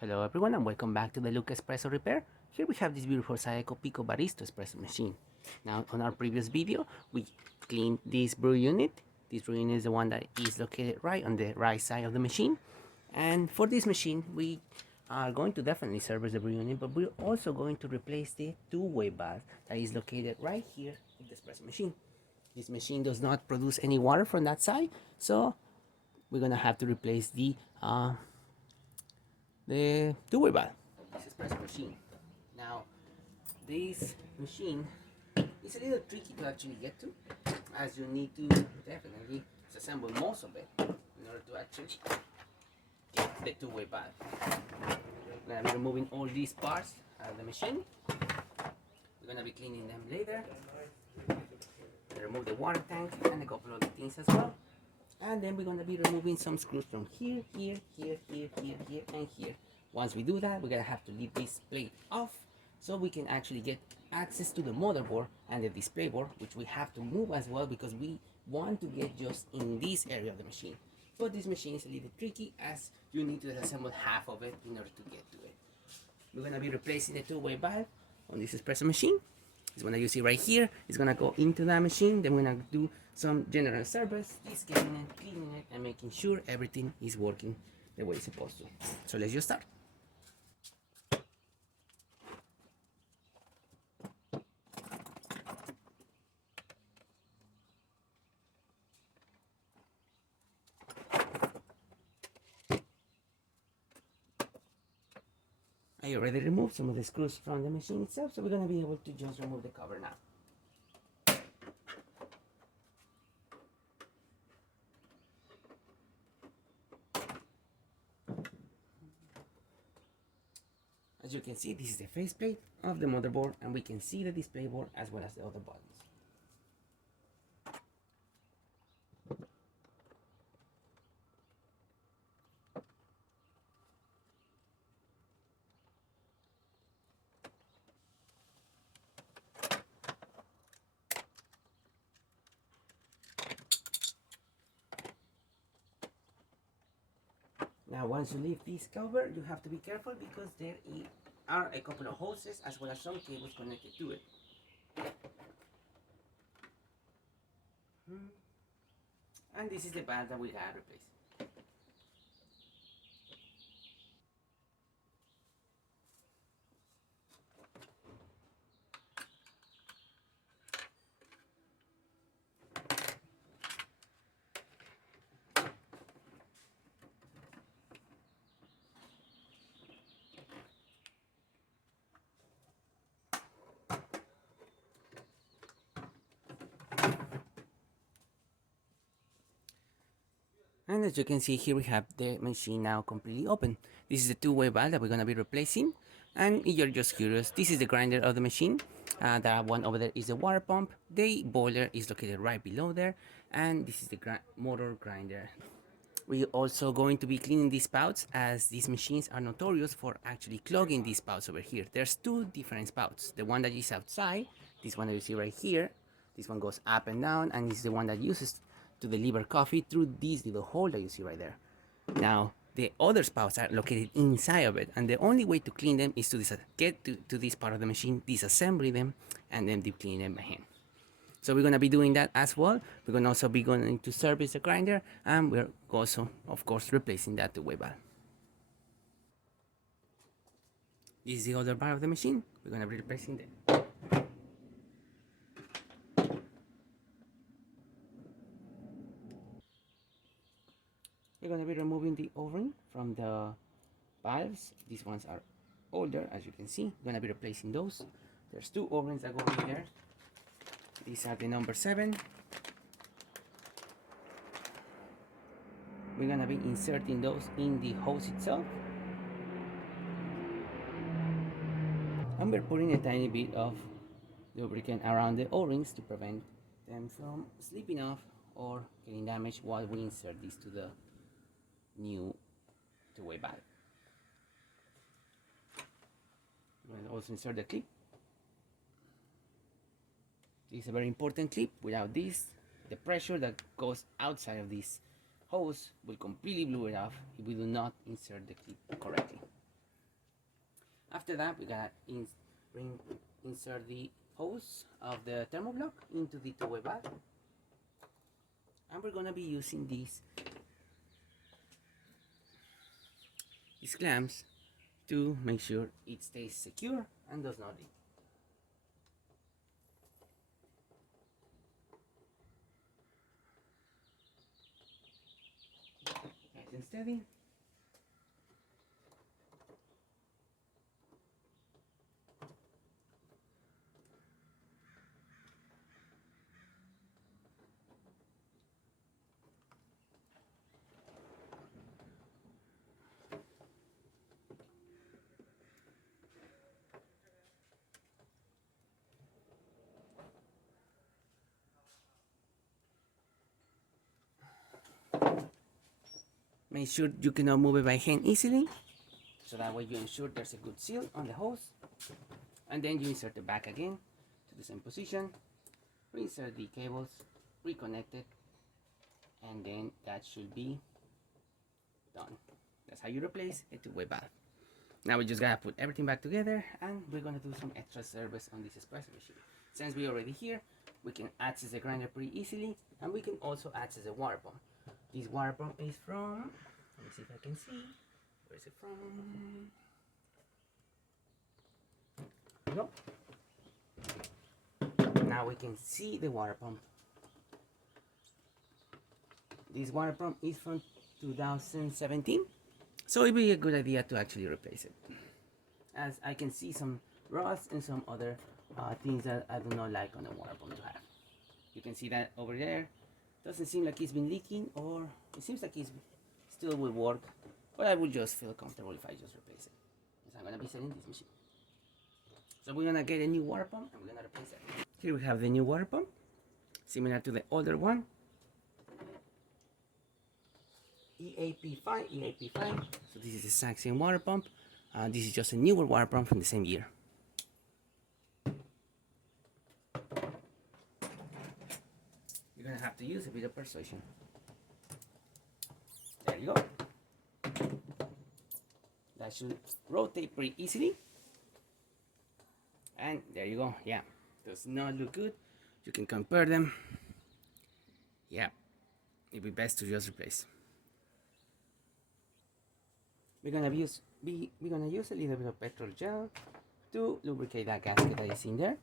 Hello everyone and welcome back to the Luca Espresso Repair. Here we have this beautiful Saeco Pico Baristo espresso machine. Now on our previous video we cleaned this brew unit. This brew unit is the one that is located right on the right side of the machine. And for this machine we are going to definitely service the brew unit, but we're also going to replace the two-way valve that is located right here in the espresso machine. This machine does not produce any water from that side, so we're gonna have to replace the two-way valve. This espresso machine. Now, this machine is a little tricky to actually get to, as you need to definitely disassemble most of it in order to actually get the two-way valve. We're gonna be removing all these parts out of the machine. We're gonna be cleaning them later. Remove the water tank and a couple of the things as well. And then we're going to be removing some screws from here, here, and here. Once we do that, we're going to have to leave this plate off so we can actually get access to the motherboard and the display board, which we have to move as well because we want to get just in this area of the machine. But this machine is a little tricky as you need to disassemble half of it in order to get to it. We're going to be replacing the two-way valve on this espresso machine. This one that you see right here is going to go into that machine. Then we're going to do some general service, scanning it, cleaning it, and making sure everything is working the way it's supposed to. So let's just start. I already removed some of the screws from the machine itself, so we're going to be able to just remove the cover now. As you can see, this is the faceplate of the motherboard, and we can see the display board as well as the other buttons. Now once you leave this cover, you have to be careful because there are a couple of hoses as well as some cables connected to it. And this is the valve that we have replaced. And as you can see here, we have the machine now completely open. This is the two-way valve that we're going to be replacing. And if you're just curious, this is the grinder of the machine. That one over there is the water pump. The boiler is located right below there. And this is the motor grinder. We're also going to be cleaning these spouts, as these machines are notorious for actually clogging these spouts over here. There's two different spouts. The one that is outside, this one that you see right here, this one goes up and down, and this is the one that uses to deliver coffee through this little hole that you see right there. Now, the other spouts are located inside of it, and the only way to clean them is to get to this part of the machine, disassemble them, and then deep clean them by hand. So we're going to be doing that as well. We're going to also be going to service the grinder, and we're also, of course, replacing that two-way valve. This is the other part of the machine. We're going to be replacing that. We're going to be removing the O-ring from the valves. These ones are older, as you can see. We're going to be replacing those. There's two O-rings that go in there. These are the number 7. We're going to be inserting those in the hose itself. And we're putting a tiny bit of lubricant around the O-rings to prevent them from slipping off or getting damaged while we insert this to the new two-way valve. We're going to also insert the clip. This is a very important clip. Without this, the pressure that goes outside of this hose will completely blow it off if we do not insert the clip correctly. After that, we gotta insert the hose of the thermoblock into the two-way valve, and we're gonna be using these clamps to make sure it stays secure and does not leak. Nice and steady. Make sure you cannot move it by hand easily, so that way you ensure there's a good seal on the hose. And then you insert it back again to the same position, reinsert the cables, reconnect it, and then that should be done. That's how you replace a two-way valve. Now we just gotta put everything back together, and we're gonna do some extra service on this espresso machine. Since we're already here, we can access the grinder pretty easily, and we can also access the water pump. This water pump is from, let me see if I can see, where is it from? Nope. Now we can see the water pump. This water pump is from 2017, so it'd be a good idea to actually replace it, as I can see some rust and some other things that I do not like on the water pump to have. You can see that over there. Doesn't seem like it's been leaking, or it seems like it still will work, but I will just feel comfortable if I just replace it, because I'm gonna be selling this machine. So we're gonna get a new water pump and we're gonna replace it. Here we have the new water pump, similar to the older one. EAP5. So this is the exact same water pump. This is just a newer water pump from the same year. You're gonna have to use a bit of persuasion. There you go. That should rotate pretty easily. And there you go. Yeah, does not look good. You can compare them. Yeah, it'd be best to just replace. We're gonna use a little bit of petrol gel to lubricate that gasket that is in there.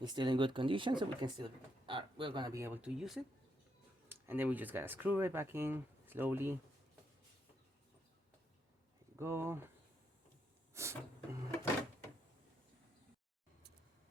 It's still in good condition, so we're gonna be able to use it. And then we just gotta screw it back in slowly. Go.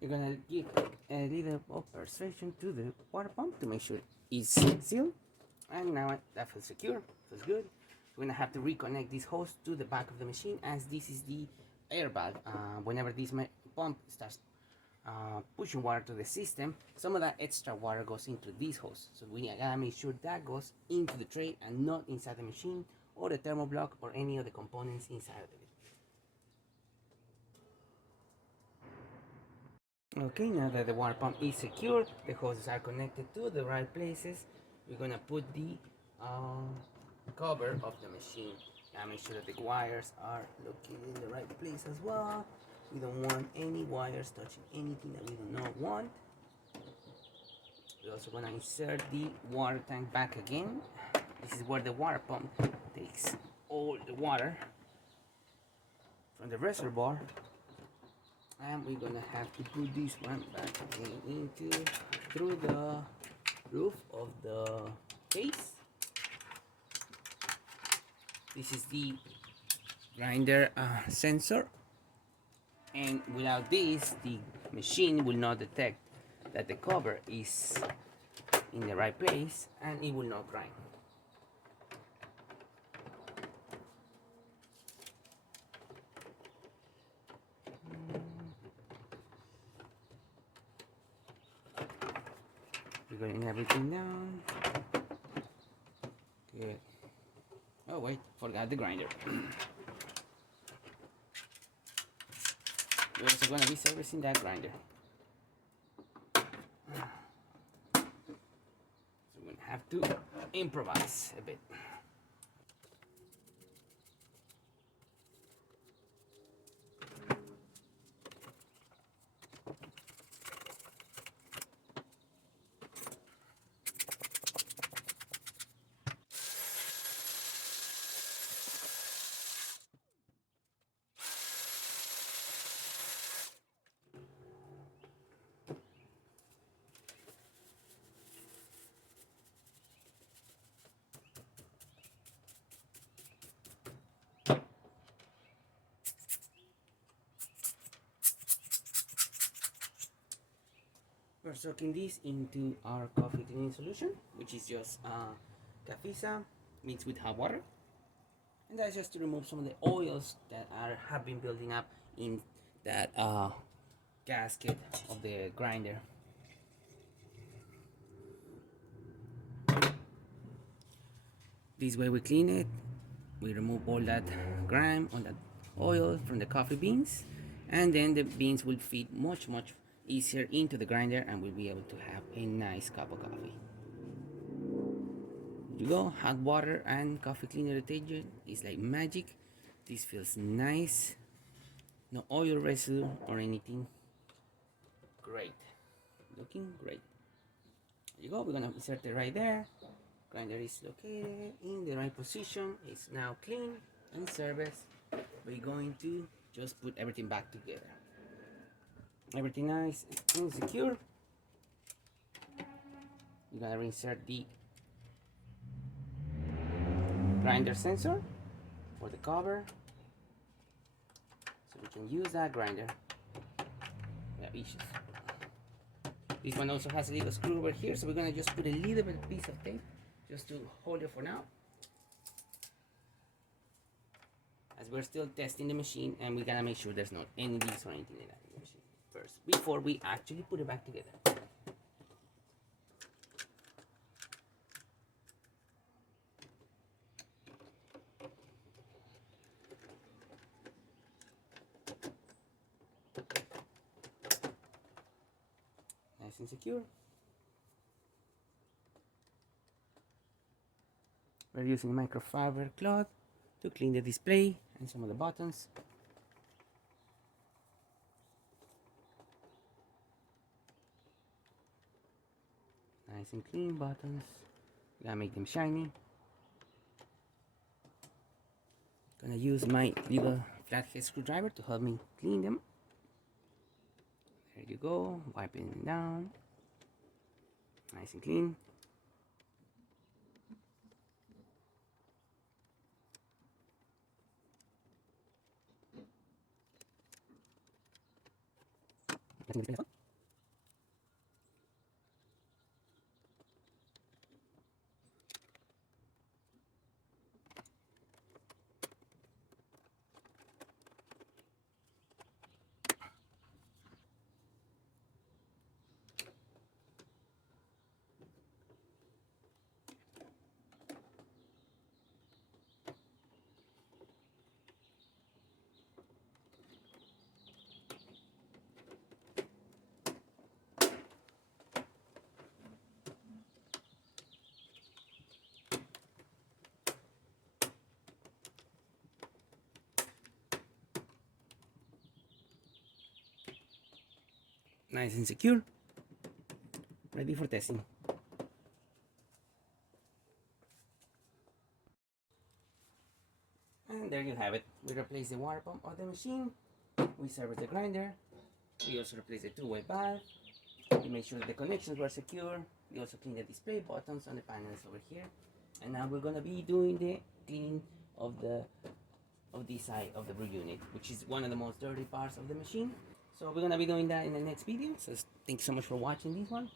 You're gonna give a little of persuasion to the water pump to make sure it's sealed. And now that feels secure, feels good. We're gonna have to reconnect this hose to the back of the machine, as this is the air valve. Whenever this pump starts pushing water to the system, some of that extra water goes into this hose. So we gotta make sure that goes into the tray and not inside the machine or the thermoblock or any of the components inside of it. Okay, now that the water pump is secure, the hoses are connected to the right places, we're gonna put the cover of the machine. Now make sure that the wires are located in the right place as well. We don't want any wires touching anything that we do not want. We're also gonna insert the water tank back again. This is where the water pump takes all the water from the reservoir. And we're gonna have to put this one back again through the roof of the case. This is the grinder sensor, and without this the machine will not detect that the cover is in the right place and it will not grind. We're getting everything down. Good. Oh wait, forgot the grinder. We're also going to be servicing that grinder. So we're going to have to improvise a bit. soaking this into our coffee cleaning solution, which is just cafesa mixed with hot water, and that's just to remove some of the oils that have been building up in that gasket of the grinder. This way we clean it, we remove all that grime, all that oil from the coffee beans, and then the beans will feed much easier into the grinder, and we'll be able to have a nice cup of coffee. There you go, hot water and coffee cleaner detergent is like magic. This feels nice, no oil residue or anything. Great, looking great. There you go, we're gonna insert it right there. Grinder is located in the right position. It's now clean and service. We're going to just put everything back together. Everything nice and secure. You're gonna reinsert the grinder sensor for the cover, so we can use that grinder. Yeah, issues. This one also has a little screw over here, so we're gonna just put a little bit of piece of tape just to hold it for now, as we're still testing the machine, and we gotta make sure there's not any leaks or anything like that in the machine first before we actually put it back together. Nice and secure. We're using microfiber cloth to clean the display and some of the buttons. Nice and clean buttons. Gotta make them shiny. Gonna use my little flathead screwdriver to help me clean them. There you go, wiping them down. Nice and clean. Nice and secure, ready for testing. And there you have it. We replace the water pump of the machine, we service the grinder, we also replace the two-way valve, we make sure that the connections were secure, we also clean the display buttons on the panels over here, and now we're gonna be doing the cleaning of this side of the brew unit, which is one of the most dirty parts of the machine. So we're gonna be doing that in the next video. So thanks so much for watching this one.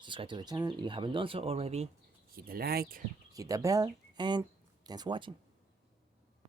Subscribe to the channel if you haven't done so already. Hit the like, hit the bell, and thanks for watching.